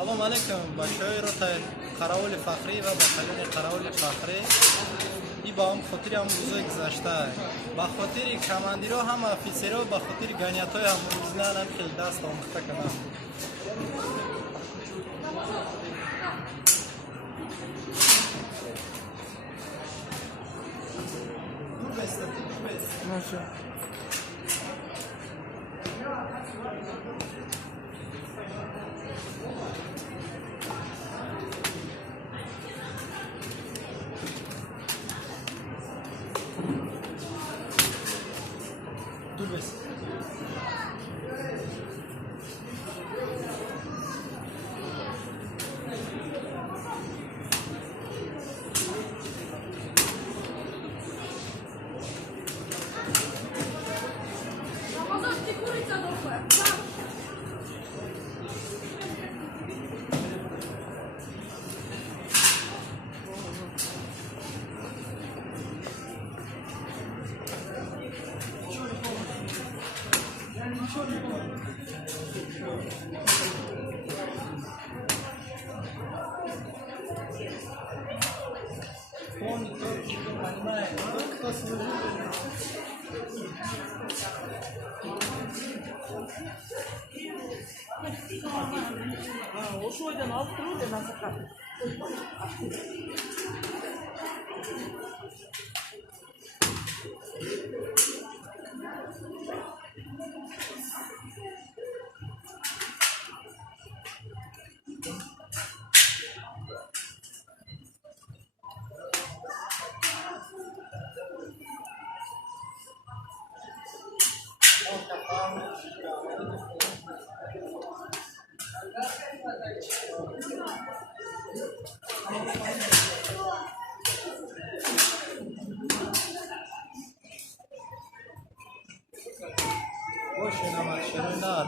سلام علیکم بچه‌های رو تا قراول فخری و بطلیون قراول فخری. این با هم خاطر هم روزای گذشته با خاطر کماندیرها هم افیسرها با خاطر گانیت‌های هم روزنان هم خیلی دست آموخته کردم. ماشا دور بس Hoş oydan alt durur da nasıl kalır? باشه نمک شروع نار